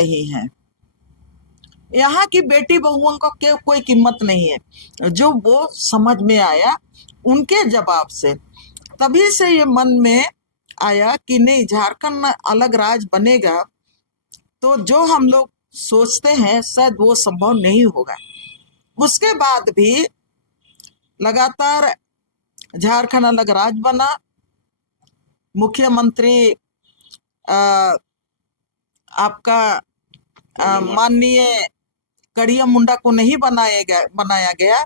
नहीं है। यहाँ की बेटी बहुओं को कोई कीमत नहीं है। जो वो समझ में आया उनके जवाब से, तभी से ये मन में आया कि नहीं, झारखंड अलग राज्य बनेगा तो जो हम लोग सोचते हैं शायद वो संभव नहीं होगा। उसके बाद भी लगातार झारखंड अलग राज्य बना। मुख्यमंत्री आपका माननीय कड़िया मुंडा को नहीं बनाया गया।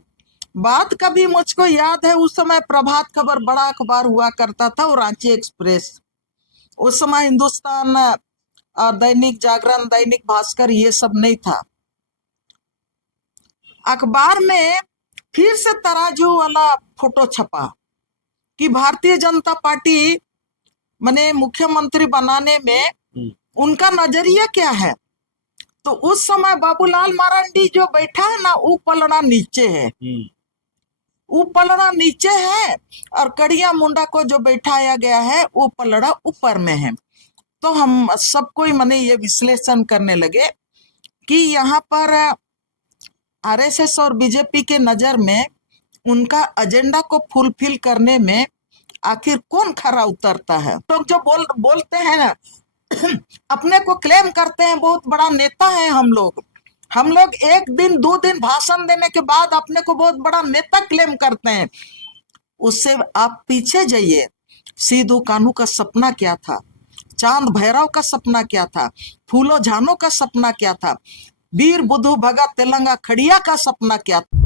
बात कभी मुझको याद है, उस समय प्रभात खबर बड़ा अखबार हुआ करता था और रांची एक्सप्रेस। उस समय हिंदुस्तान, दैनिक जागरण, दैनिक भास्कर ये सब नहीं था। अखबार में फिर से तराजू वाला फोटो छपा कि भारतीय जनता पार्टी माने मुख्यमंत्री बनाने में उनका नजरिया क्या है। तो उस समय बाबूलाल मरांडी जो बैठा है ना, वो पलड़ा नीचे है, वो पलड़ा नीचे है, और कड़िया मुंडा को जो बैठाया गया है वो पलड़ा ऊपर में है। तो हम सब कोई मने ये विश्लेषण करने लगे कि यहाँ पर आरएसएस और बीजेपी के नजर में उनका एजेंडा को फुलफिल करने में आखिर कौन खरा उतरता है। तो जो बोलते हैं ना, अपने को क्लेम करते हैं बहुत बड़ा नेता है हम लोग एक दिन दो दिन भाषण देने के बाद अपने को बहुत बड़ा नेता क्लेम करते हैं। उससे आप पीछे जाइए, सिद्धू कान्हू का सपना क्या था, चांद भैरव का सपना क्या था, फूलो झानो का सपना क्या था, वीर बुद्धू भगत तेलंगा खड़िया का सपना क्या था।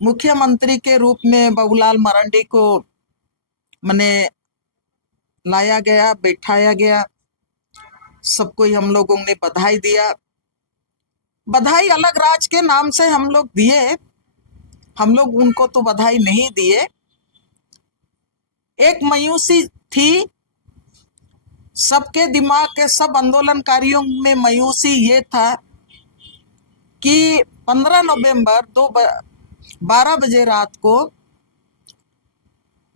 मुख्यमंत्री के रूप में बाबूलाल मरांडी को मने लाया गया, बैठाया गया। सबको हम लोगों ने बधाई दिया। बधाई अलग राज के नाम से हम लोग दिए, हम लोग उनको तो बधाई नहीं दिए। एक मायूसी थी सबके दिमाग के, सब आंदोलनकारियों में मायूसी ये था कि 15 नवंबर 12 बजे रात को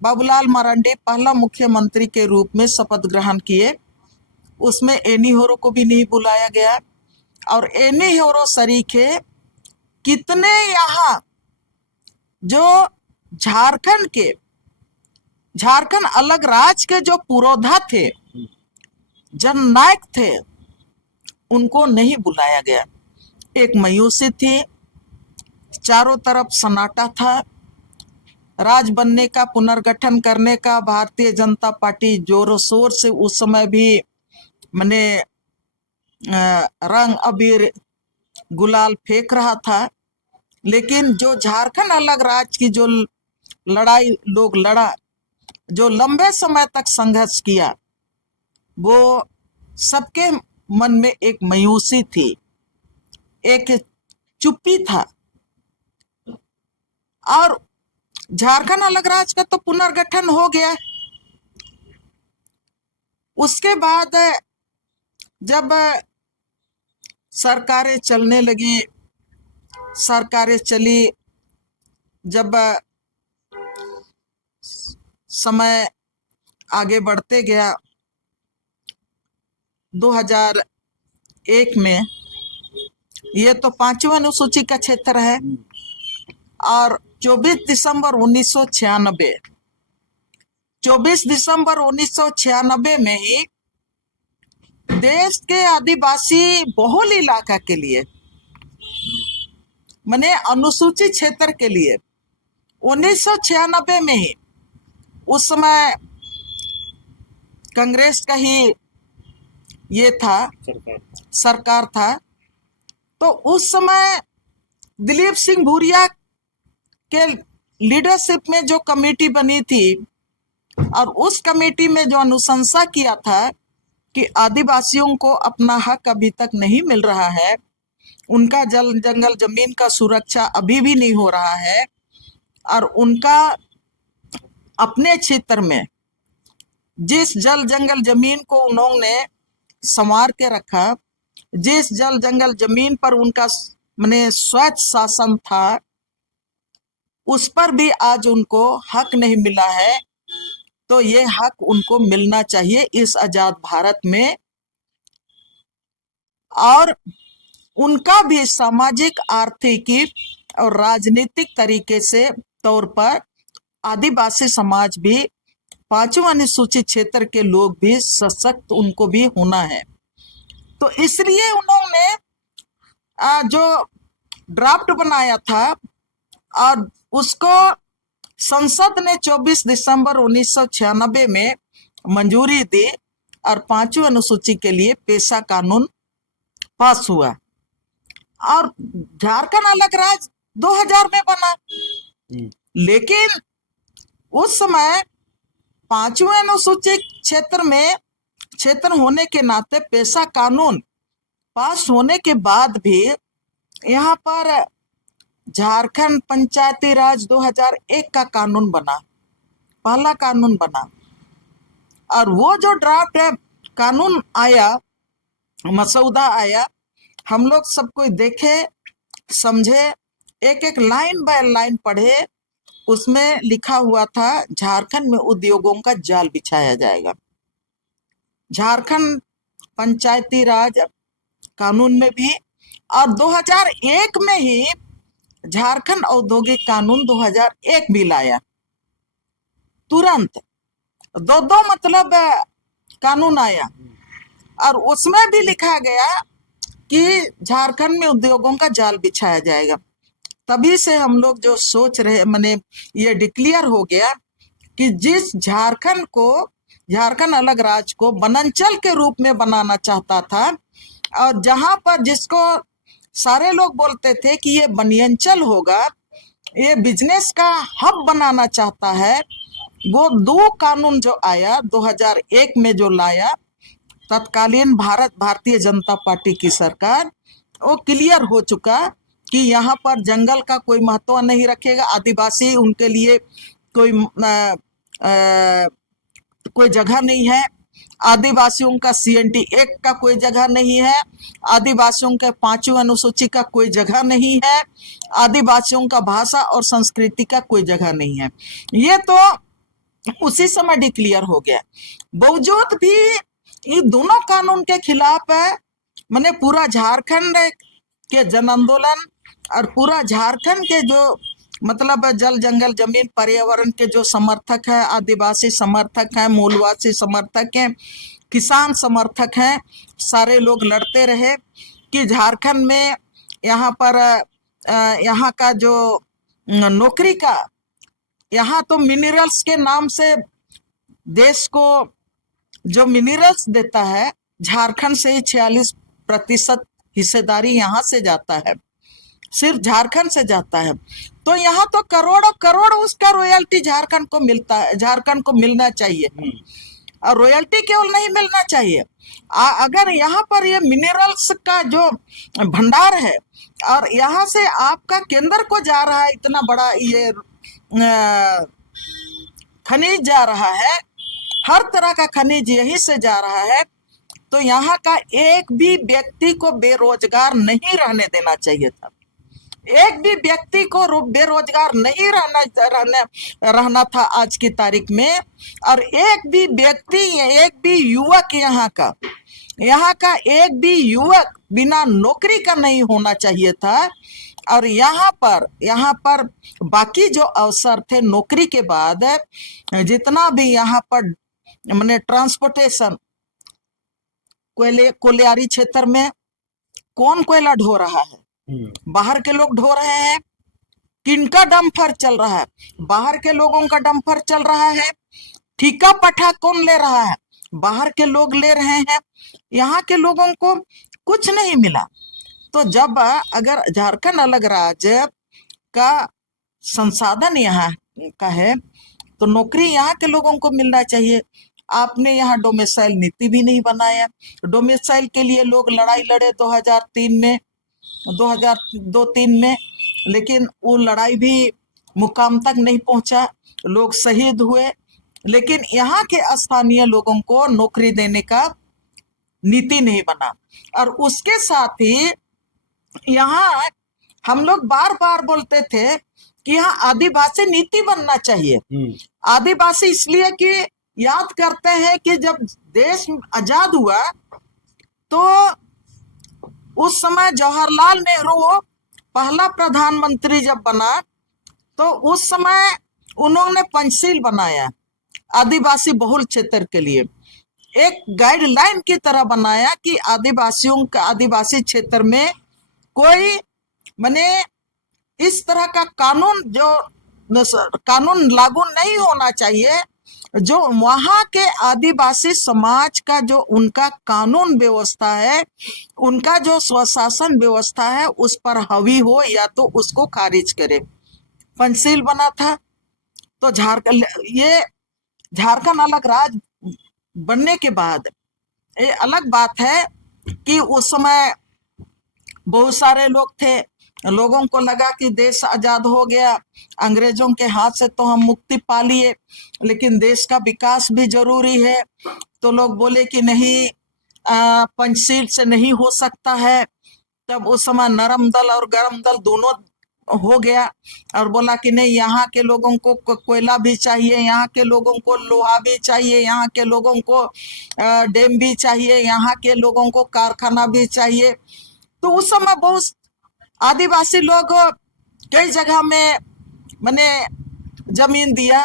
बाबूलाल मरांडी पहला मुख्यमंत्री के रूप में शपथ ग्रहण किए। उसमें एनी होरो को भी नहीं बुलाया गया, और एनी होरो सरीखे कितने यहाँ जो झारखंड अलग राज्य के जो पुरोधा थे, जननायक थे, उनको नहीं बुलाया गया। एक मायूसी थी, चारों तरफ सन्नाटा था। राज बनने का, पुनर्गठन करने का भारतीय जनता पार्टी जोरों शोर से उस समय भी मने रंग अबीर गुलाल फेंक रहा था। लेकिन जो झारखंड अलग राज्य की जो लड़ाई लोग लड़ा, जो लंबे समय तक संघर्ष किया, वो सबके मन में एक मायूसी थी, एक चुप्पी था। और झारखंड अलग राज्य का तो पुनर्गठन हो गया। उसके बाद जब सरकारें चलने लगी, सरकारें चली, जब समय आगे बढ़ते गया, 2001 में, ये तो 5वीं अनुसूची का क्षेत्र है, और 24 दिसंबर 1996 में ही देश के आदिवासी बहुल इलाका के लिए, माने अनुसूचित क्षेत्र के लिए 1996 में ही, उस समय कांग्रेस का ही ये था, सरकार था। तो उस समय दिलीप सिंह भूरिया के लीडरशिप में जो कमेटी बनी थी, और उस कमेटी में जो अनुशंसा किया था कि आदिवासियों को अपना हक अभी तक नहीं मिल रहा है, उनका जल जंगल जमीन का सुरक्षा अभी भी नहीं हो रहा है, और उनका अपने क्षेत्र में जिस जल जंगल जमीन को उन्होंने संवार के रखा, जिस जल जंगल जमीन पर उनका माने स्वैच्छ शासन था, उस पर भी आज उनको हक नहीं मिला है। तो ये हक उनको मिलना चाहिए इस आजाद भारत में। और उनका भी सामाजिक, आर्थिक और राजनीतिक तरीके से तौर पर आदिवासी समाज भी, पांचवा अनुसूचित क्षेत्र के लोग भी सशक्त उनको भी होना है। तो इसलिए उन्होंने जो ड्राफ्ट बनाया था और उसको संसद ने 24 दिसंबर 1996 में मंजूरी दी और पांचवी अनुसूची के लिए पेशा कानून पास हुआ। और झारखंड अलग राज्य 2000 में बना। लेकिन उस समय पांचवें अनुसूचित क्षेत्र होने के नाते पेशा कानून पास होने के बाद भी यहाँ पर झारखंड पंचायती राज 2001 का कानून बना, पहला कानून बना। और वो जो ड्राफ्ट कानून आया, मसौदा आया, हम लोग सब कोई देखे, समझे, एक एक लाइन बाय लाइन पढ़े। उसमें लिखा हुआ था झारखंड में उद्योगों का जाल बिछाया जाएगा। झारखंड पंचायती राज कानून में भी, और 2001 में ही झारखंड औद्योगिक कानून 2001 भी लाया। तुरंत दो मतलब कानून आया और उसमें भी लिखा गया कि झारखंड में उद्योगों का जाल बिछाया जाएगा। तभी से हम लोग जो सोच रहे, माने ये डिक्लेयर हो गया कि जिस झारखंड अलग राज्य को वनांचल के रूप में बनाना चाहता था, और जहां पर जिसको सारे लोग बोलते थे कि ये वनांचल होगा, ये बिजनेस का हब बनाना चाहता है, वो दो कानून जो आया 2001 में जो लाया तत्कालीन भारतीय जनता पार्टी की सरकार, वो क्लियर हो चुका कि यहाँ पर जंगल का कोई महत्व नहीं रखेगा, आदिवासी उनके लिए कोई जगह नहीं है, आदिवासियों का CNT एक्ट का कोई जगह नहीं है, आदिवासियों के पांचवी अनुसूची का कोई जगह नहीं है, आदिवासियों का भाषा और संस्कृति का कोई जगह नहीं है। ये तो उसी समय डिक्लेयर हो गया। बावजूद भी ये दोनों कानून के खिलाफ है, मैंने पूरा झारखंड के जन आंदोलन और पूरा झारखंड के जो मतलब जल जंगल जमीन पर्यावरण के जो समर्थक है, आदिवासी समर्थक हैं, मूलवासी समर्थक हैं, किसान समर्थक हैं, सारे लोग लड़ते रहे कि झारखंड में यहाँ पर यहाँ का जो नौकरी का, यहाँ तो मिनरल्स के नाम से देश को जो मिनरल्स देता है, झारखंड से ही 46% हिस्सेदारी यहाँ से जाता है, सिर्फ झारखंड से जाता है। तो यहाँ तो करोड़ों करोड़ उसका रॉयल्टी झारखंड को मिलता है, झारखंड को मिलना चाहिए। और रॉयल्टी केवल नहीं मिलना चाहिए, अगर यहाँ पर ये मिनरल्स का जो भंडार है और यहाँ से आपका केंद्र को जा रहा है, इतना बड़ा ये खनिज जा रहा है, हर तरह का खनिज यहीं से जा रहा है, तो यहाँ का एक भी व्यक्ति को बेरोजगार नहीं रहने देना चाहिए था। एक भी व्यक्ति को बेरोजगार नहीं रहना था आज की तारीख में। और एक भी व्यक्ति, एक भी युवक यहाँ का एक भी युवक बिना नौकरी का नहीं होना चाहिए था। और यहाँ पर बाकी जो अवसर थे नौकरी के बाद, जितना भी यहाँ पर मैंने ट्रांसपोर्टेशन, कोलियारी क्षेत्र में कौन कोयला ढो रहा है? बाहर के लोग ढो रहे हैं। किनका डंपर चल रहा है? बाहर के लोगों का डंपर चल रहा है। ठीका पट्टा कौन ले रहा है? बाहर के लोग ले रहे हैं। यहाँ के लोगों को कुछ नहीं मिला। तो जब अगर झारखंड अलग राज्य का संसाधन यहाँ का है, तो नौकरी यहाँ के लोगों को मिलना चाहिए। आपने यहाँ डोमिसाइल नीति भी नहीं बनाया। डोमिसाइल के लिए लोग लड़ाई लड़े 2002-3 में, लेकिन वो लड़ाई भी मुकाम तक नहीं पहुंचा, लोग शहीद हुए। लेकिन यहाँ के स्थानीय लोगों को नौकरी देने का नीति नहीं बना। और उसके साथ ही यहाँ हम लोग बार बार बोलते थे कि यहाँ आदिवासी नीति बनना चाहिए। आदिवासी इसलिए कि याद करते हैं कि जब देश आजाद हुआ तो उस समय जवाहरलाल नेहरू पहला प्रधानमंत्री जब बना तो उस समय उन्होंने पंचशील बनाया आदिवासी बहुल क्षेत्र के लिए, एक गाइडलाइन की तरह बनाया कि आदिवासियों का आदिवासी क्षेत्र में कोई माने इस तरह का कानून जो कानून लागू नहीं होना चाहिए, जो वहां के आदिवासी समाज का जो उनका कानून व्यवस्था है, उनका जो स्वशासन व्यवस्था है उस पर हावी हो या तो उसको खारिज करे। पंचशील बना था तो झारखंड अलग राज्य बनने के बाद ये अलग बात है कि उस समय बहुत सारे लोग थे, लोगों को लगा कि देश आजाद हो गया, अंग्रेजों के हाथ से तो हम मुक्ति पा लिए, लेकिन देश का विकास भी जरूरी है। तो लोग बोले कि नहीं, पंचशील से नहीं हो सकता है। तब उस समय नरम दल और गरम दल दोनों हो गया और बोला कि नहीं, यहाँ के लोगों को कोयला भी चाहिए, यहाँ के लोगों को लोहा भी चाहिए, यहाँ के लोगों को डैम भी चाहिए, यहाँ के लोगों को कारखाना भी चाहिए। तो उस समय बहुत आदिवासी लोग कई जगह में मैंने जमीन दिया,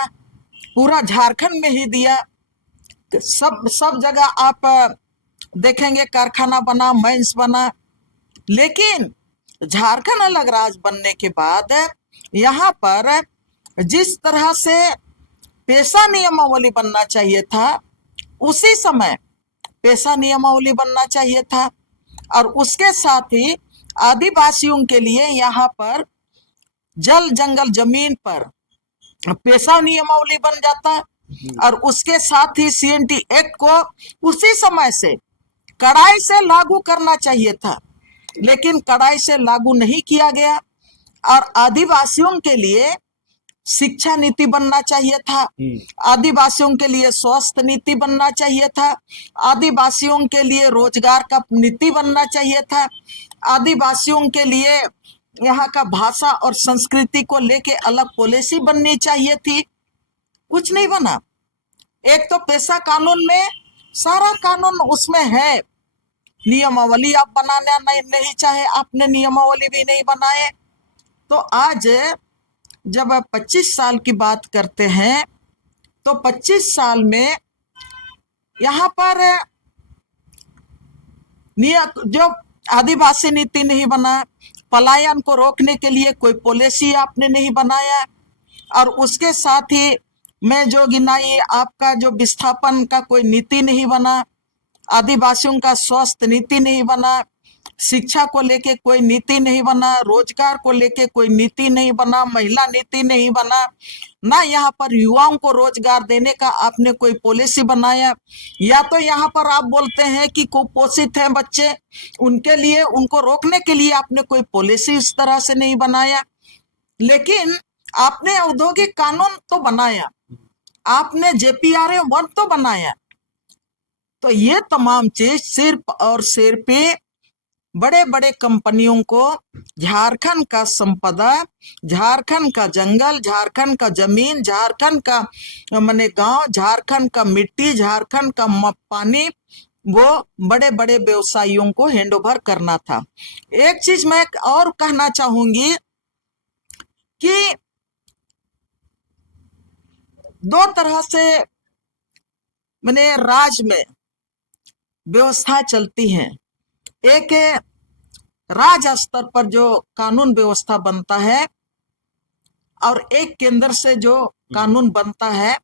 पूरा झारखंड में ही दिया, सब जगह आप देखेंगे कारखाना बना, माइंस बना। लेकिन झारखंड अलग राज्य बनने के बाद यहाँ पर जिस तरह से पेशा नियमावली बनना चाहिए था, उसी समय पेशा नियमावली बनना चाहिए था। और उसके साथ ही आदिवासियों के लिए यहाँ पर जल जंगल जमीन पर पेशा नियमावली बन जाता, और उसके साथ ही CNT एक्ट को उसी समय से कड़ाई से लागू करना चाहिए था, लेकिन कड़ाई से लागू नहीं किया गया। और आदिवासियों के लिए शिक्षा नीति बनना चाहिए था, आदिवासियों के लिए स्वास्थ्य नीति बनना चाहिए था, आदिवासियों के लिए रोजगार का नीति बनना चाहिए था, आदिवासियों के लिए यहाँ का भाषा और संस्कृति को लेके अलग पॉलिसी बननी चाहिए थी। कुछ नहीं बना। एक तो पेशा कानून में सारा कानून उसमें है, नियमावली आप बनाना नहीं चाहे, आपने नियमावली भी नहीं बनाए। तो आज जब 25 साल की बात करते हैं तो 25 साल में यहाँ पर जो आदिवासी नीति नहीं बना, पलायन को रोकने के लिए कोई पॉलिसी आपने नहीं बनाया, और उसके साथ ही मैं जो गिनाई आपका जो विस्थापन का कोई नीति नहीं बना, आदिवासियों का स्वास्थ्य नीति नहीं बना, शिक्षा को लेके कोई नीति नहीं बना, रोजगार को लेके कोई नीति नहीं बना, महिला नीति नहीं बना, ना यहाँ पर युवाओं को रोजगार देने का आपने कोई पॉलिसी बनाया। या तो यहाँ पर आप बोलते हैं कि कुपोषित हैं बच्चे, उनके लिए, उनको रोकने के लिए आपने कोई पॉलिसी इस तरह से नहीं बनाया। लेकिन आपने औद्योगिक कानून तो बनाया, आपने JPRA 1 तो बनाया। तो ये तमाम चीज सिर्फ और सिर्फ बड़े बड़े कंपनियों को झारखंड का संपदा, झारखंड का जंगल, झारखंड का जमीन, झारखंड का माने गांव, झारखंड का मिट्टी, झारखंड का पानी, वो बड़े बड़े व्यवसायियों को हैंडओवर करना था। एक चीज मैं और कहना चाहूंगी कि दो तरह से माने राज्य में व्यवस्था चलती हैं। एक राज्य स्तर पर जो कानून व्यवस्था बनता है और एक केंद्र से जो कानून बनता है,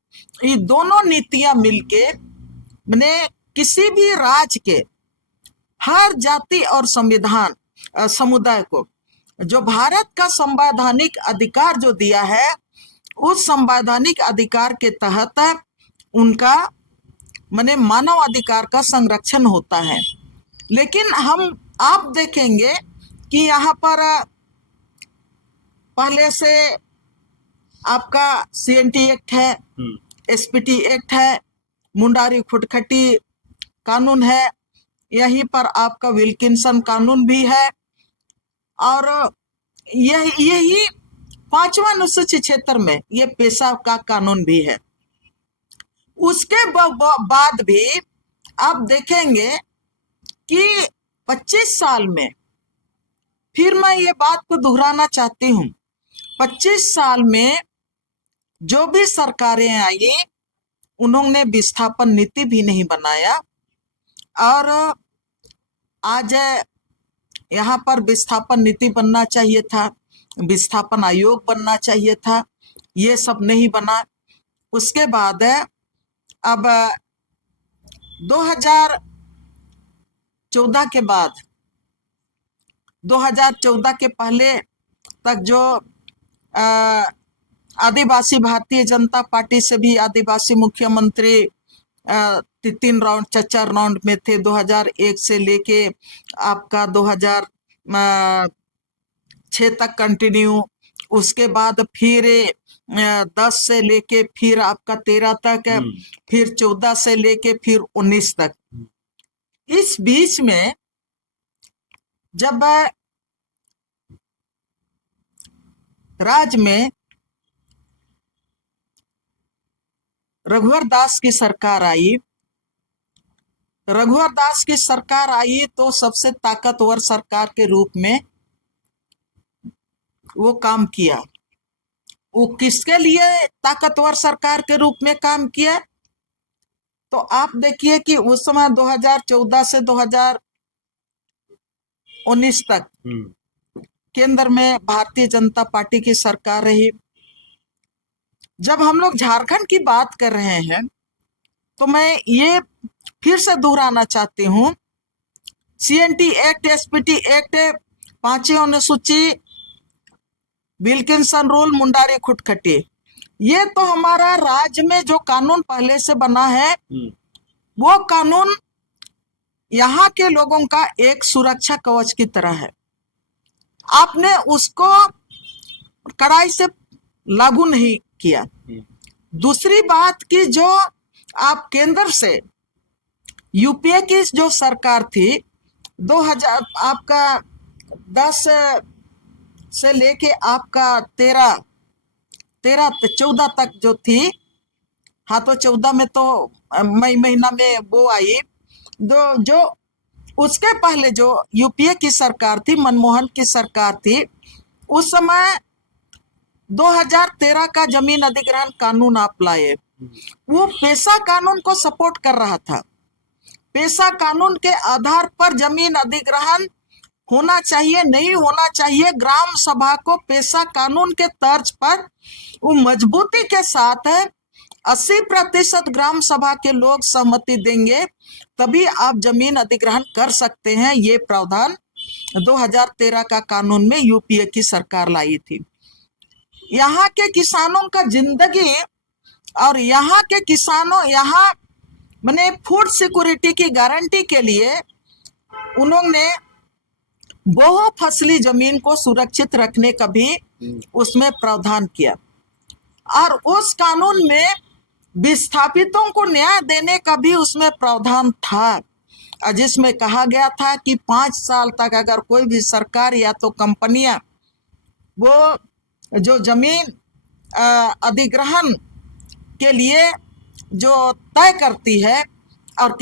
ये दोनों नीतियां मिलके माने किसी भी राज्य के हर जाति और संविधान समुदाय को जो भारत का संवैधानिक अधिकार जो दिया है, उस संवैधानिक अधिकार के तहत उनका माने मानव अधिकार का संरक्षण होता है। लेकिन आप देखेंगे कि यहाँ पर पहले से आपका CNT एक्ट है, SPT एक्ट है, मुंडारी खुटखटी कानून है, यहीं पर आपका विल्किंसन कानून भी है, और यही 5वां अनुसूचित क्षेत्र में ये पेशा का कानून भी है। उसके बाद भी आप देखेंगे कि 25 साल में, फिर मैं ये बात को दोहराना चाहती हूँ, 25 साल में जो भी सरकारें आई उन्होंने विस्थापन नीति भी नहीं बनाया। और आज यहाँ पर विस्थापन नीति बनना चाहिए था, विस्थापन आयोग बनना चाहिए था, ये सब नहीं बना। उसके बाद अब 2014 के बाद, 2014 के पहले तक जो आदिवासी भारतीय जनता पार्टी से भी आदिवासी मुख्यमंत्री 3 राउंड 4 राउंड में थे। 2001 से लेके आपका 2006 तक कंटिन्यू, उसके बाद फिर 10 से लेके फिर आपका 13 तक, फिर 14 से लेके फिर 19 तक। इस बीच में जब राज्य में रघुवर दास की सरकार आई, रघुवर दास की सरकार आई तो सबसे ताकतवर सरकार के रूप में वो काम किया। वो किसके लिए ताकतवर सरकार के रूप में काम किया? तो आप देखिए कि उस समय 2014 से 2019 तक केंद्र में भारतीय जनता पार्टी की सरकार रही। जब हम लोग झारखंड की बात कर रहे हैं तो मैं ये फिर से दोहराना चाहती हूँ, CNT एक्ट, SPT एक्ट, 5वीं अनुसूची, विल्किंसन रूल, मुंडारी खुटखटी, ये तो हमारा राज्य में जो कानून पहले से बना है वो कानून यहाँ के लोगों का एक सुरक्षा कवच की तरह है। आपने उसको कड़ाई से लागू नहीं किया। दूसरी बात की, जो आप केंद्र से यूपीए की जो सरकार थी 2000 आपका 10 से लेके आपका 14 तक जो थी, हाँ तो 14 में तो मई महीना में वो आई, जो उसके पहले जो यूपीए की सरकार थी, मनमोहन की सरकार थी, उस समय 2013 का जमीन अधिग्रहण कानून आप लाए। वो पेशा कानून को सपोर्ट कर रहा था। पेशा कानून के आधार पर जमीन अधिग्रहण होना चाहिए, नहीं होना चाहिए, ग्राम सभा को पेशा कानून के तर्ज पर वो मजबूती के साथ है 80% ग्राम सभा के लोग सहमति देंगे तभी आप जमीन अधिग्रहण कर सकते हैं। ये प्रावधान 2013 का कानून में यूपीए की सरकार लाई थी। यहाँ के किसानों का जिंदगी और यहाँ के किसानों, यहाँ मैंने फूड सिक्योरिटी की गारंटी के लिए उन्होंने बहु फसली जमीन को सुरक्षित रखने का भी उसमें प्रावधान किया। और उस कानून में विस्थापितों को न्याय देने का भी उसमें प्रावधान था, जिसमें कहा गया था कि 5 साल तक अगर कोई भी सरकार या तो कंपनियां वो जो जमीन अधिग्रहण के लिए जो तय करती है और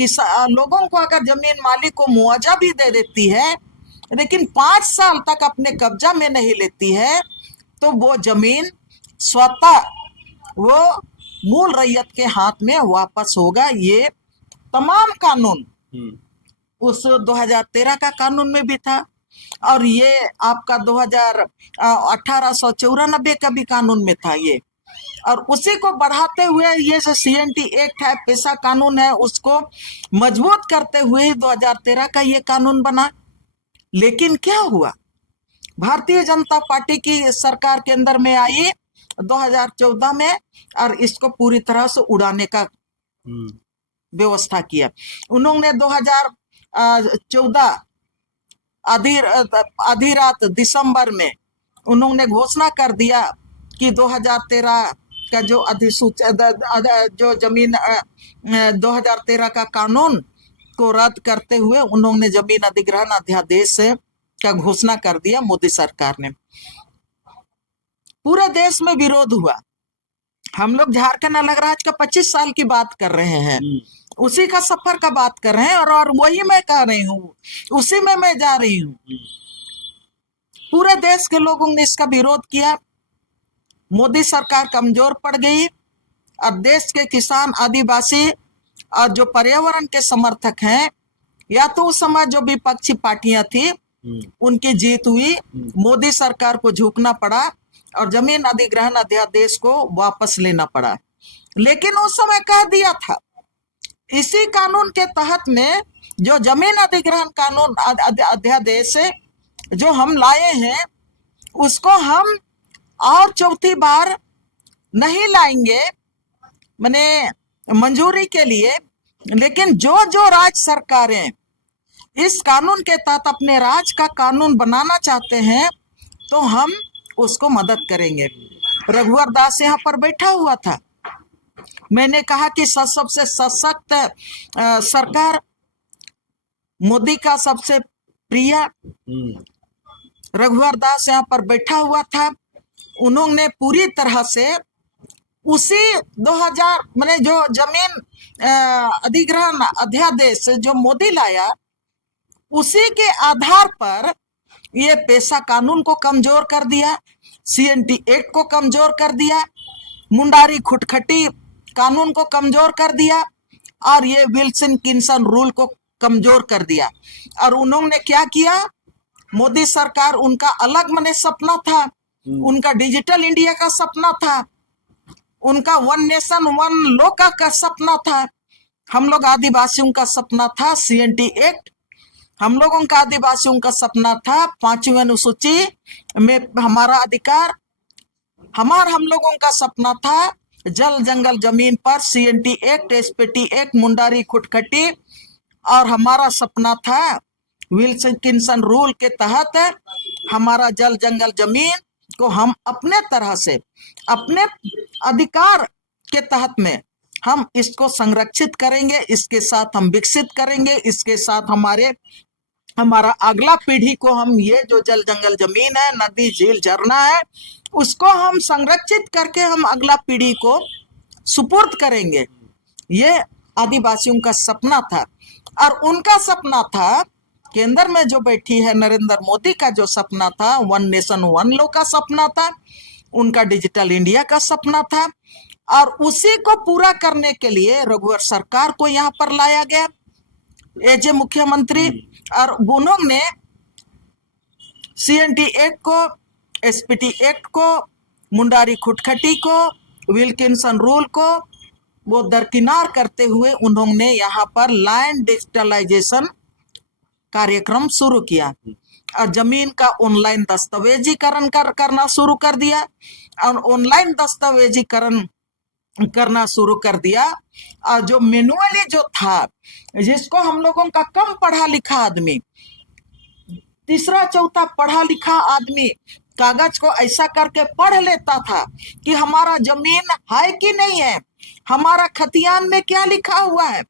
लोगों को अगर जमीन मालिक को मुआवजा भी दे देती है, लेकिन 5 साल तक अपने कब्जा में नहीं लेती है, तो वो जमीन स्वतः वो मूल रैयत के हाथ में वापस होगा। ये तमाम कानून उस 2013 का कानून में भी था। और ये आपका 1894 का भी कानून में था ये। और उसी को बढ़ाते हुए ये जो CNT एक्ट है, पेशा कानून है, उसको मजबूत करते हुए 2013 का ये कानून बना। लेकिन क्या हुआ, भारतीय जनता पार्टी की सरकार केंद्र में आई 2014 में और इसको पूरी तरह से उड़ाने का व्यवस्था किया। उन्होंने 2014 आधी रात दिसंबर में उन्होंने घोषणा कर दिया कि 2013 का जो जो जमीन 2013 का कानून को रद्द करते हुए उन्होंने जमीन अधिग्रहण अध्यादेश का घोषणा कर दिया मोदी सरकार ने। पूरे देश में विरोध हुआ। हम लोग झारखंड अलग राज्य का 25 साल की बात कर रहे हैं, उसी का सफर का बात कर रहे हैं, और वही मैं कह रही हूँ, उसी में मैं जा रही हूँ। पूरे देश के लोगों ने इसका विरोध किया। मोदी सरकार कमजोर पड़ गई और देश के किसान, आदिवासी और जो पर्यावरण के समर्थक हैं, या तो उस समय जो विपक्षी पार्टियां थी उनकी जीत हुई, मोदी सरकार को झुकना पड़ा और जमीन अधिग्रहण अध्यादेश को वापस लेना पड़ा। लेकिन उस समय कह दिया था, इसी कानून के तहत में जो जमीन अधिग्रहण कानून अध्यादेश जो हम लाए हैं, उसको हम और चौथी बार नहीं लाएंगे माने मंजूरी के लिए। लेकिन जो जो राज्य सरकारें इस कानून के तहत अपने राज्य का कानून बनाना चाहते हैं, तो हम उसको मदद करेंगे। रघुवर दास यहाँ पर बैठा हुआ था। मैंने कहा कि सबसे सशक्त सरकार मोदी का सबसे प्रिय रघुवर दास यहाँ पर बैठा हुआ था। उन्होंने पूरी तरह से उसी 2000 मैंने जो जमीन अधिग्रहण अध्यादेश जो मोदी लाया, उसी के आधार पर ये पेशा कानून को कमजोर कर दिया, CNT एक्ट को कमजोर कर दिया, मुंडारी खुटखटी कानून को कमजोर कर दिया, और ये विल्सन किन्सन रूल को कमजोर कर दिया। और उन्होंने क्या किया, मोदी सरकार, उनका अलग मने सपना था, उनका डिजिटल इंडिया का सपना था, उनका वन नेशन वन लॉ का सपना था। हम लोग आदिवासियों का सपना था CNT एक्ट, हम लोगों का आदिवासियों का सपना था 5वीं अनुसूची में हमारा अधिकार, हम लोगों का सपना था जल जंगल जमीन पर CNT act, SPT act, Mundari Khuntkatti, और हमारा सपना था विल्सन किन्सन रूल के तहत हमारा जल जंगल जमीन को हम अपने तरह से, अपने अधिकार के तहत में हम इसको संरक्षित करेंगे, इसके साथ हम विकसित करेंगे, इसके साथ हमारा अगला पीढ़ी को हम ये जो जल जंगल जमीन है, नदी झील झरना है, उसको हम संरक्षित करके हम अगला पीढ़ी को सुपुर्द करेंगे। ये आदिवासियों का सपना था। और उनका सपना था, केंद्र में जो बैठी है नरेंद्र मोदी का जो सपना था, वन नेशन वन लॉ का सपना था, उनका डिजिटल इंडिया का सपना था। और उसी को पूरा करने के लिए रघुवर सरकार को यहाँ पर लाया गया एज ए मुख्यमंत्री। और उन्होंने CNT एक्ट को, SPT एक्ट को, मुंडारी खुटखटी को, विल्किंसन रूल को वो दरकिनार करते हुए उन्होंने यहाँ पर लैंड डिजिटलाइजेशन कार्यक्रम शुरू किया और जमीन का ऑनलाइन दस्तावेजीकरण करना शुरू कर दिया। और ऑनलाइन दस्तावेजीकरण करना शुरू कर दिया। और जो मैनुअली जो था, जिसको हम लोगों का कम पढ़ा लिखा आदमी, तीसरा चौथा पढ़ा लिखा आदमी कागज को ऐसा करके पढ़ लेता था कि हमारा जमीन है कि नहीं है, हमारा खतियान में क्या लिखा हुआ है,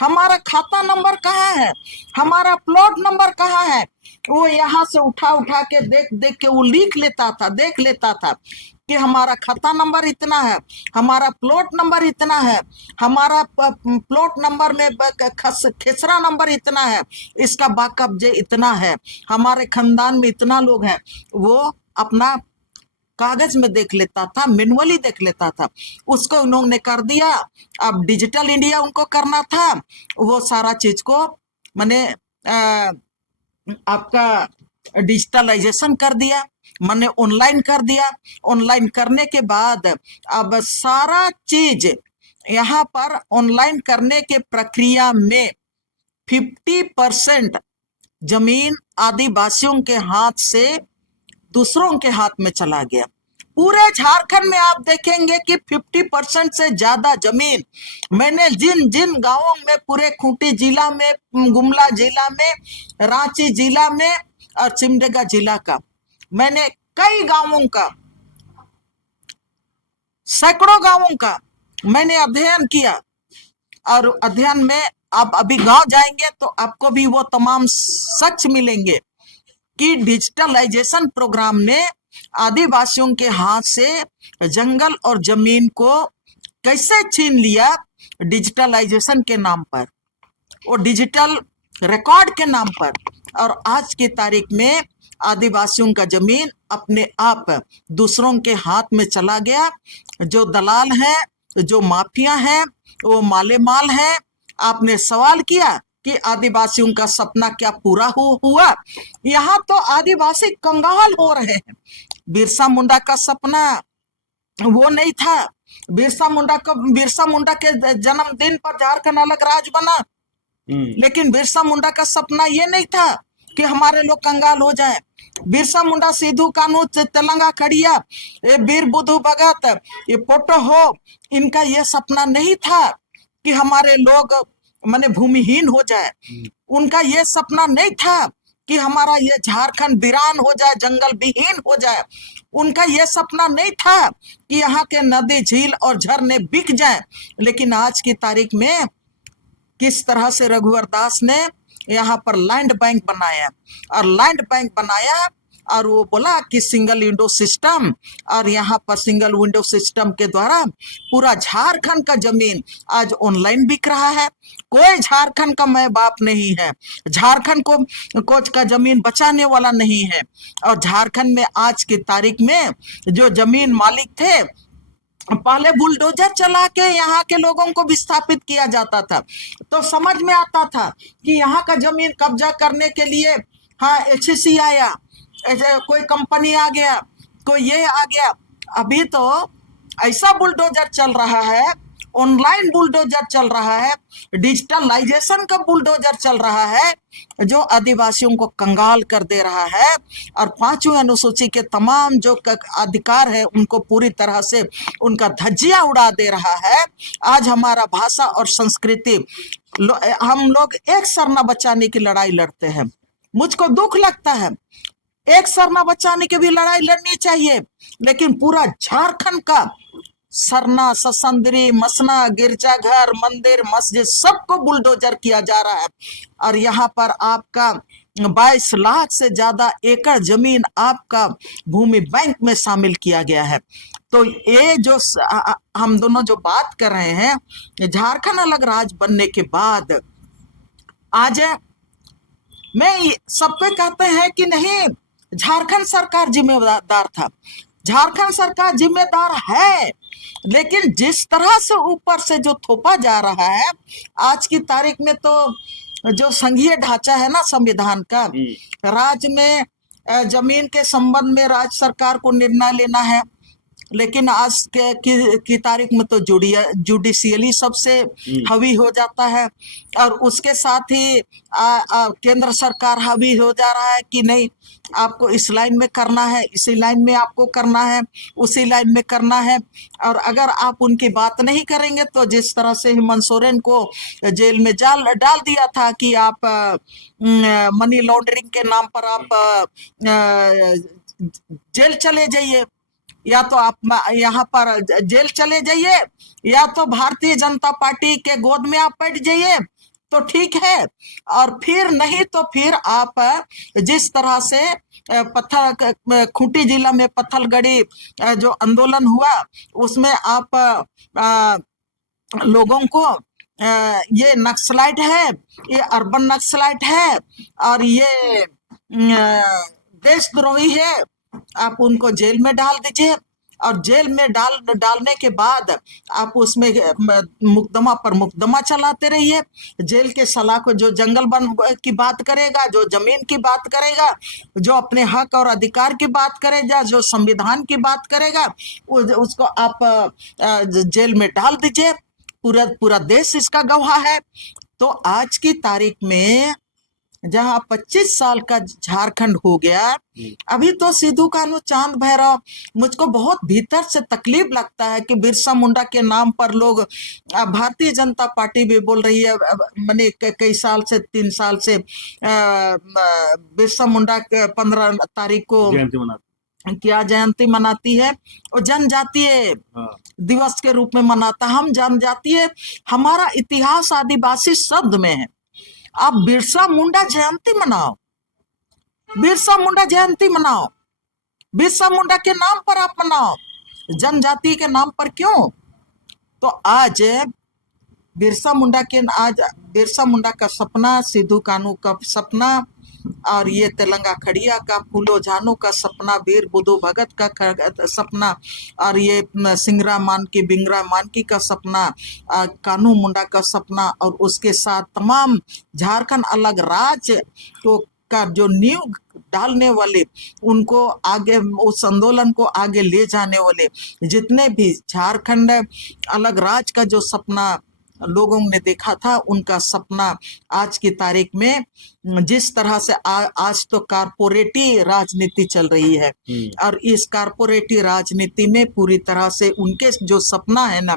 हमारा खाता नंबर कहाँ है, हमारा प्लॉट नंबर कहाँ है, वो यहाँ से उठा के देख के वो लिख लेता था, देख लेता था कि हमारा खाता नंबर इतना है, हमारा प्लॉट नंबर इतना है, हमारा प्लॉट नंबर में खेसरा नंबर इतना है, इसका बाकब्जे इतना है, हमारे खानदान में इतना लोग हैं। वो अपना कागज में देख लेता था, मैनुअली देख लेता था। उसको उन्होंने कर दिया। अब डिजिटल इंडिया उनको करना था, वो सारा चीज को मैंने आपका डिजिटलाइजेशन कर दिया, मैंने ऑनलाइन कर दिया। ऑनलाइन करने के बाद अब सारा चीज यहाँ पर ऑनलाइन करने के प्रक्रिया में 50% जमीन आदिवासियों के हाथ से दूसरों के हाथ में चला गया। पूरे झारखंड में आप देखेंगे कि 50% से ज्यादा जमीन मैंने जिन जिन गांवों में, पूरे खूंटी जिला में, गुमला जिला में, रांची जिला में और सिमडेगा जिला का, मैंने कई गांवों का, सैकड़ों गांवों का मैंने अध्ययन किया। और अध्ययन में आप अभी गांव जाएंगे तो आपको भी वो तमाम सच मिलेंगे कि डिजिटलाइजेशन प्रोग्राम ने आदिवासियों के हाथ से जंगल और जमीन को कैसे छीन लिया डिजिटलाइजेशन के नाम पर, और डिजिटल रिकॉर्ड के नाम पर। और आज की तारीख में आदिवासियों का जमीन अपने आप दूसरों के हाथ में चला गया। जो दलाल हैं, जो माफिया हैं, वो माले माल हैं। आपने सवाल किया कि आदिवासियों का सपना क्या पूरा हुआ? यहाँ तो आदिवासी कंगाल हो रहे हैं। बिरसा मुंडा का सपना वो नहीं था। बिरसा मुंडा के जन्मदिन पर झारखंड अलग राज्य बना, लेकिन बिरसा मुंडा का सपना ये नहीं था कि हमारे लोग कंगाल हो जाएं। बिरसा मुंडा, सिद्धू कानू, तेलंगा खड़िया, वीर बुद्धू भगत, ये पोटो हो, इनका ये सपना नहीं था कि हमारे लोग माने भूमिहीन हो जाए। उनका ये सपना नहीं था कि हमारा ये झारखंड वीरान हो जाए, जंगल विहीन हो जाए। उनका ये सपना नहीं था कि यहाँ के नदी, झील और झरने बिक जाएं। लेकिन आज की तारीख में किस तरह से रघुवर दास ने यहाँ पर लैंड बैंक बनाया, और लैंड बैंक बनाया और वो बोला कि सिंगल विंडो सिस्टम, और यहाँ पर सिंगल विंडो सिस्टम के द्वारा पूरा झारखंड का जमीन आज ऑनलाइन बिक रहा है। कोई झारखंड का माँ बाप नहीं है, झारखंड को कोच का जमीन बचाने वाला नहीं है। और झारखंड में आज की तारीख में जो जमीन मालिक थे, पहले बुलडोजर चला के यहाँ के लोगों को विस्थापित किया जाता था, तो समझ में आता था कि यहाँ का जमीन कब्जा करने के लिए हाँ एचसी आया, कोई कंपनी आ गया, कोई ये आ गया। अभी तो ऐसा बुलडोजर चल रहा है, ऑनलाइन बुलडोजर चल रहा है, डिजिटलाइजेशन का बुलडोजर चल रहा है, जो आदिवासियों को कंगाल कर दे रहा है। और 5वीं अनुसूची के तमाम जो अधिकार है उनको पूरी तरह से उनका धज्जियां उड़ा दे रहा है। आज हमारा भाषा और संस्कृति हम लोग एक सरना बचाने की लड़ाई लड़ते हैं। मुझको दुख लगता है, एक सरना बचाने की भी लड़ाई लड़नी चाहिए, लेकिन पूरा झारखंड का सरना, ससंदरी, मसना, गिरजाघर, मंदिर, मस्जिद सबको बुलडोजर किया जा रहा है। और यहाँ पर आपका 22 लाख से ज्यादा एकड़ जमीन आपका भूमि बैंक में शामिल किया गया है। तो ये जो हम दोनों जो बात कर रहे हैं, झारखंड अलग राज्य बनने के बाद आज मैं सब पे कहते हैं कि नहीं, झारखंड सरकार जिम्मेदार था, झारखंड सरकार जिम्मेदार है, लेकिन जिस तरह से ऊपर से जो थोपा जा रहा है आज की तारीख में, तो जो संघीय ढांचा है ना संविधान का, राज्य में जमीन के संबंध में राज्य सरकार को निर्णय लेना है, लेकिन आज की तारीख में तो जुडिशियली सबसे हावी हो जाता है। और उसके साथ ही केंद्र सरकार हावी हो जा रहा है कि नहीं, आपको इस लाइन में करना है, इसी लाइन में आपको करना है, उसी लाइन में करना है। और अगर आप उनकी बात नहीं करेंगे तो जिस तरह से हेमंत सोरेन को जेल में डाल दिया था कि आप मनी लॉन्ड्रिंग के नाम पर आप जेल चले जाइए, या तो आप यहाँ पर जेल चले जाइए, या तो भारतीय जनता पार्टी के गोद में आप बैठ जाइए, तो ठीक है। और फिर नहीं तो फिर आप जिस तरह से खूंटी जिला में पत्थलगड़ी जो आंदोलन हुआ उसमें आप लोगों को ये नक्सलाइट है, ये अर्बन नक्सलाइट है, और ये देशद्रोही है, आप उनको जेल में डाल दीजिए। और जेल में डालने के बाद आप उसमें मुकदमा पर मुकदमा चलाते रहिए। जेल के सलाखों जो जंगल वन की बात करेगा, जो जमीन की बात करेगा, जो अपने हक और अधिकार की बात करेगा, जो संविधान की बात करेगा, उसको आप जेल में डाल दीजिए। पूरा देश इसका गवाह है। तो आज की तारीख में जहाँ 25 साल का झारखंड हो गया, अभी तो सिद्धू कान्हू, चांद भैरव, मुझको बहुत भीतर से तकलीफ लगता है कि बिरसा मुंडा के नाम पर लोग, भारतीय जनता पार्टी भी बोल रही है, मैंने कई साल से 3 साल से बिरसा मुंडा 15 तारीख को क्या जयंती मनाती है, और जनजातीय दिवस के रूप में मनाता। हम जनजातीय, हमारा इतिहास आदिवासी शब्द में है। आप बिरसा मुंडा जयंती मनाओ, बिरसा मुंडा जयंती मनाओ, बिरसा मुंडा के नाम पर आप मनाओ, जनजाति के नाम पर क्यों? तो आज बिरसा मुंडा का सपना, सिद्धू कानू का सपना, और ये तेलंगा खड़िया का, फूलो झानो का सपना, वीर बुद्धू भगत का सपना, और ये सिंगरा मानकी, बिंगरा मानकी का सपना, कानू मुंडा का सपना, और उसके साथ तमाम झारखंड अलग राज्य को का जो नींव डालने वाले, उनको आगे, उस आंदोलन को आगे ले जाने वाले जितने भी झारखंड अलग राज्य का जो सपना लोगों ने देखा था, उनका सपना आज की तारीख में जिस तरह से आज तो कारपोरेटी राजनीति चल रही है, और इस कारपोरेटी राजनीति में पूरी तरह से उनके जो सपना है ना,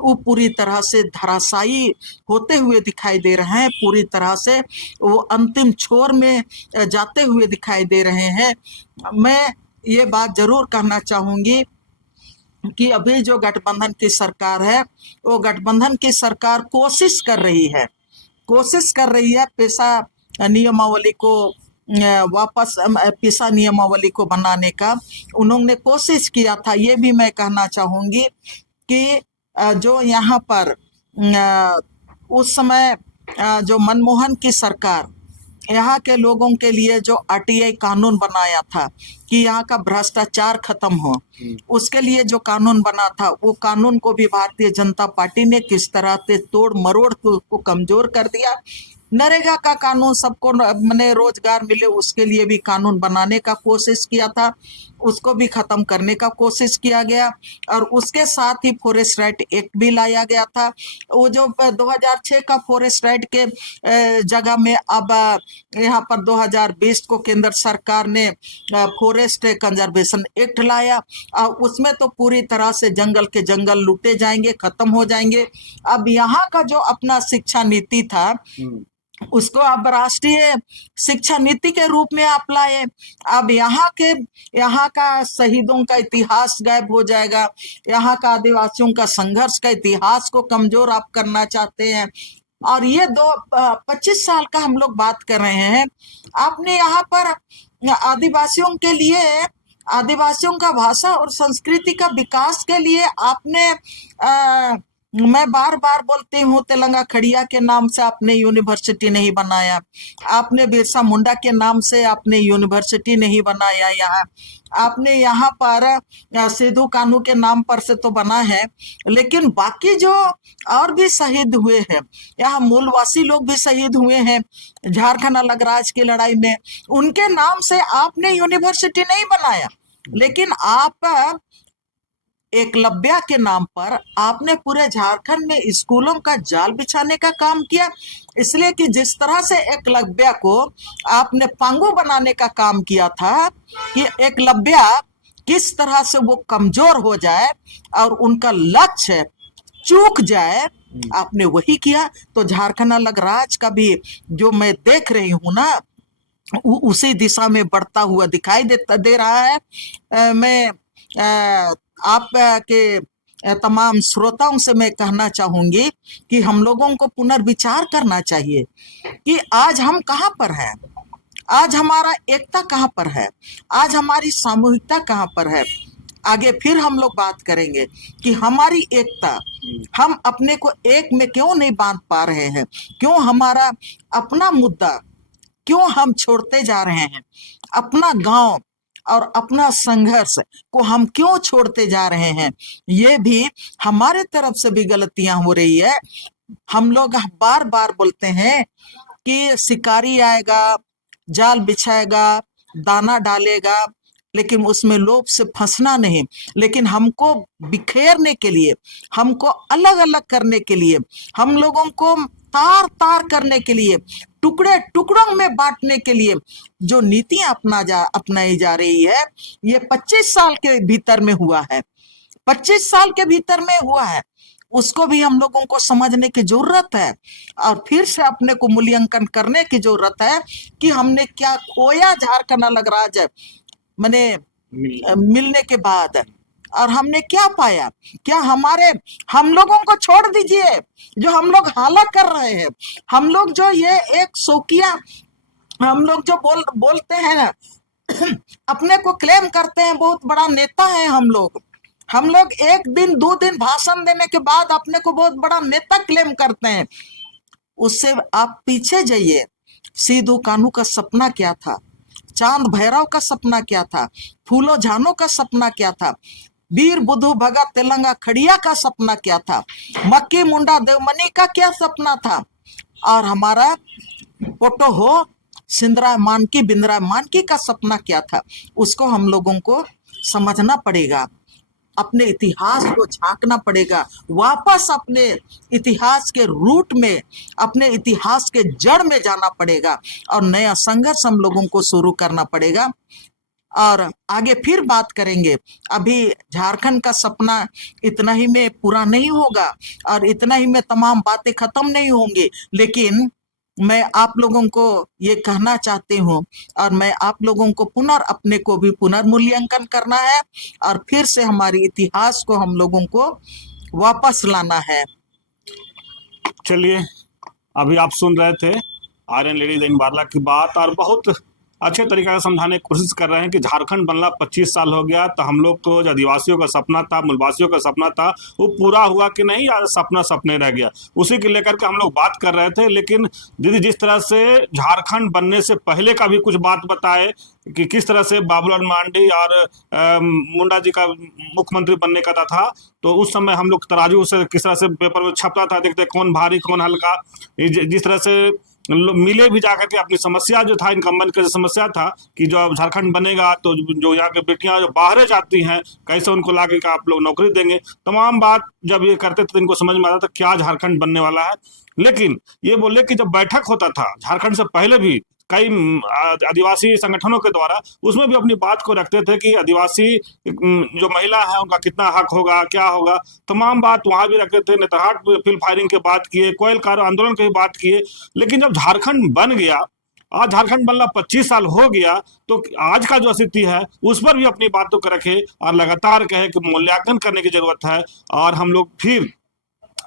वो पूरी तरह से धराशायी होते हुए दिखाई दे रहे हैं, पूरी तरह से वो अंतिम छोर में जाते हुए दिखाई दे रहे हैं। मैं ये बात जरूर कहना चाहूंगी कि अभी जो गठबंधन की सरकार है, वो गठबंधन की सरकार कोशिश कर रही है पेशा नियमावली को वापस, पेशा नियमावली को बनाने का उन्होंने कोशिश किया था। ये भी मैं कहना चाहूंगी कि जो यहाँ पर उस समय जो मनमोहन की सरकार यहाँ के लोगों के लिए जो आरटीआई कानून बनाया था कि यहाँ का भ्रष्टाचार खत्म हो, उसके लिए जो कानून बना था, वो कानून को भी भारतीय जनता पार्टी ने किस तरह से तोड़ मरोड़ के उसको कमजोर कर दिया। नरेगा का कानून, सबको मैंने रोजगार मिले, उसके लिए भी कानून बनाने का कोशिश किया था, उसको भी खत्म करने का कोशिश किया गया, और उसके साथ ही फॉरेस्ट राइट एक्ट भी लाया गया था। वो जो 2006 का फॉरेस्ट राइट के जगह में अब यहाँ पर 2020 को केंद्र सरकार ने फॉरेस्ट कंजर्वेशन एक्ट लाया, और उसमें तो पूरी तरह से जंगल के जंगल लूटे जाएंगे, खत्म हो जाएंगे। अब यहाँ का जो अपना शिक्षा नीति था, उसको अब राष्ट्रीय शिक्षा नीति के रूप में आप लाए। अब यहाँ का शहीदों का इतिहास गायब हो जाएगा, यहाँ का आदिवासियों का संघर्ष का इतिहास को कमजोर आप करना चाहते हैं। और ये 25 साल का हम लोग बात कर रहे हैं, आपने यहाँ पर आदिवासियों के लिए, आदिवासियों का भाषा और संस्कृति का विकास के लिए आपने मैं बार बार बोलती हूँ, तेलंगा खड़िया के नाम से आपने यूनिवर्सिटी नहीं बनाया, आपने बिरसा मुंडा के नाम से आपने यूनिवर्सिटी नहीं बनाया, आपने यहाँ पर सिद्धू कान्हू के नाम पर से तो बना है, लेकिन बाकी जो और भी शहीद हुए हैं, यहाँ मूलवासी लोग भी शहीद हुए हैं झारखंड अलग राज्य की लड़ाई में, उनके नाम से आपने यूनिवर्सिटी नहीं बनाया। लेकिन आप एकलव्या के नाम पर आपने पूरे झारखंड में स्कूलों का जाल बिछाने का काम किया, इसलिए कि जिस तरह से एकलव्या को आपने पांगु बनाने का काम किया था कि एकलव्या किस तरह से वो कमजोर हो जाए और उनका लक्ष्य चूक जाए, आपने वही किया। तो झारखंड अलग राज्य का भी जो मैं देख रही हूँ ना, उसी दिशा में बढ़ता हुआ दिखाई दे रहा है। मैं आप के तमाम श्रोताओं से मैं कहना चाहूंगी कि हम लोगों को पुनर्विचार करना चाहिए कि आज हम कहाँ पर हैं, आज हमारा एकता कहाँ पर है, आज हमारी सामूहिकता कहाँ पर है। आगे फिर हम लोग बात करेंगे कि हमारी एकता, हम अपने को एक में क्यों नहीं बांध पा रहे हैं, क्यों हमारा अपना मुद्दा क्यों हम छोड़ते जा रहे हैं, अपना गांव और अपना संघर्ष को हम क्यों छोड़ते जा रहे हैं। ये भी हमारे तरफ से भी गलतियां हो रही है। हम लोग बार बार बोलते हैं कि शिकारी आएगा, जाल बिछाएगा, दाना डालेगा, लेकिन उसमें लोभ से फंसना नहीं, लेकिन हमको बिखेरने के लिए, हमको अलग अलग करने के लिए, हम लोगों को तार तार करने के लिए, टुकड़े टुकड़ों में बांटने के लिए जो नीतियां अपनाई जा रही है, ये 25 साल के भीतर में हुआ है, 25 साल के भीतर में हुआ है। उसको भी हम लोगों को समझने की जरूरत है और फिर से अपने को मूल्यांकन करने की जरूरत है कि हमने क्या खोया झारखंड अलग राज्य मैंने मिलने के बाद, और हमने क्या पाया। क्या हम लोगों को छोड़ दीजिए जो हम लोग हाला कर रहे हैं, हम लोग जो ये एक शौकिया हम लोग जो बोलते हैं ना, अपने को क्लेम करते हैं बहुत बड़ा नेता है हम लोग एक दिन 2 दिन भाषण देने के बाद अपने को बहुत बड़ा नेता क्लेम करते हैं। उससे आप पीछे जाइए, सिद्धू कान्हू का सपना क्या था, चांद भैरव का सपना क्या था, फूलो झानो का सपना क्या था, वीर बुद्धू भगत तेलंगा खड़िया का सपना क्या था, मक्की मुंडा देवमणि का क्या सपना था, और हमारा फोटो हो सिंदरा मानकी बिंद्रा मानकी का सपना क्या था। उसको हम लोगों को समझना पड़ेगा, अपने इतिहास को झांकना पड़ेगा, वापस अपने इतिहास के रूट में, अपने इतिहास के जड़ में जाना पड़ेगा और नया संघर्ष हम लोगों को शुरू करना पड़ेगा। और आगे फिर बात करेंगे। अभी झारखंड का सपना इतना ही में पूरा नहीं होगा और इतना ही में तमाम बातें खत्म नहीं होंगी, लेकिन मैं आप लोगों को ये कहना चाहती हूँ और मैं आप लोगों को अपने को भी पुनर्मूल्यांकन करना है और फिर से हमारी इतिहास को हम लोगों को वापस लाना है। चलिए, अभी आप सुन रहे थे आर्यन लेडी जैन बारला की बात, और बहुत अच्छे तरीके से समझाने की कोशिश कर रहे हैं कि झारखंड बनना 25 साल हो गया, तो हम लोग को जो आदिवासियों का सपना था, मूलवासियों का सपना था, वो पूरा हुआ कि नहीं, या सपना सपने रह गया, उसी को लेकर के हम लोग बात कर रहे थे। लेकिन दीदी जिस तरह से झारखंड बनने से पहले का भी कुछ बात बताए कि किस तरह से बाबूलाल मांडी और मुंडा जी का मुख्यमंत्री बनने का था, तो उस समय हम लोग तराजू से किस तरह से पेपर में छपता था, देखते कौन भारी कौन हल्का, जिस तरह से मिले भी जाकर के अपनी समस्या जो था, इनकम्बेंट का जो समस्या था कि जो झारखंड बनेगा तो जो यहाँ के बेटियां जो बाहर जाती हैं कैसे उनको लाके का आप लोग नौकरी देंगे, तमाम बात जब ये करते थे तो इनको समझ में आता था क्या झारखंड बनने वाला है। लेकिन ये बोले कि जब बैठक होता था झारखंड से पहले भी कई आदिवासी संगठनों के द्वारा, उसमें भी अपनी बात को रखते थे कि आदिवासी जो महिला है उनका कितना हक होगा, क्या होगा, तमाम बात वहां भी रखते थे। नेतरहाट फील्ड फायरिंग की बात किए, कोयल कारो आंदोलन की बात किए। लेकिन जब झारखंड बन गया, आज झारखंड बनना 25 साल हो गया, तो आज का जो स्थिति है उस पर भी अपनी बातों को रखे और लगातार कहे कि मूल्यांकन करने की जरूरत है। और हम लोग फिर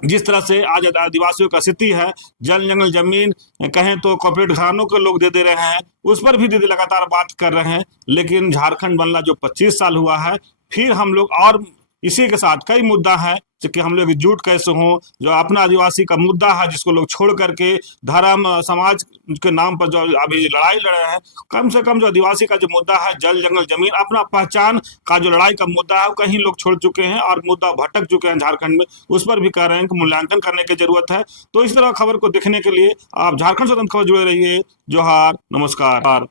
जिस तरह से आज आदिवासियों का स्थिति है, जल जंगल जमीन कहें तो कॉर्पोरेट घरानों को लोग दे रहे हैं, उस पर भी दीदी लगातार बात कर रहे हैं। लेकिन झारखंड बनना जो 25 साल हुआ है, फिर हम लोग और इसी के साथ कई मुद्दा है कि हम लोग एकजुट कैसे हों, जो अपना आदिवासी का मुद्दा है जिसको लोग छोड़ करके धर्म समाज के नाम पर जो अभी लड़ाई लड़ रहे हैं, कम से कम जो आदिवासी का जो मुद्दा है, जल जंगल जमीन अपना पहचान का जो लड़ाई का मुद्दा है, कहीं लोग छोड़ चुके हैं और मुद्दा भटक चुके हैं झारखंड में, उस पर भी कह रहे हैं कि मूल्यांकन करने की जरूरत है। तो इस तरह खबर को देखने के लिए आप झारखंड स्वतंत्र खबर जुड़े रहिए। जोहार, नमस्कार।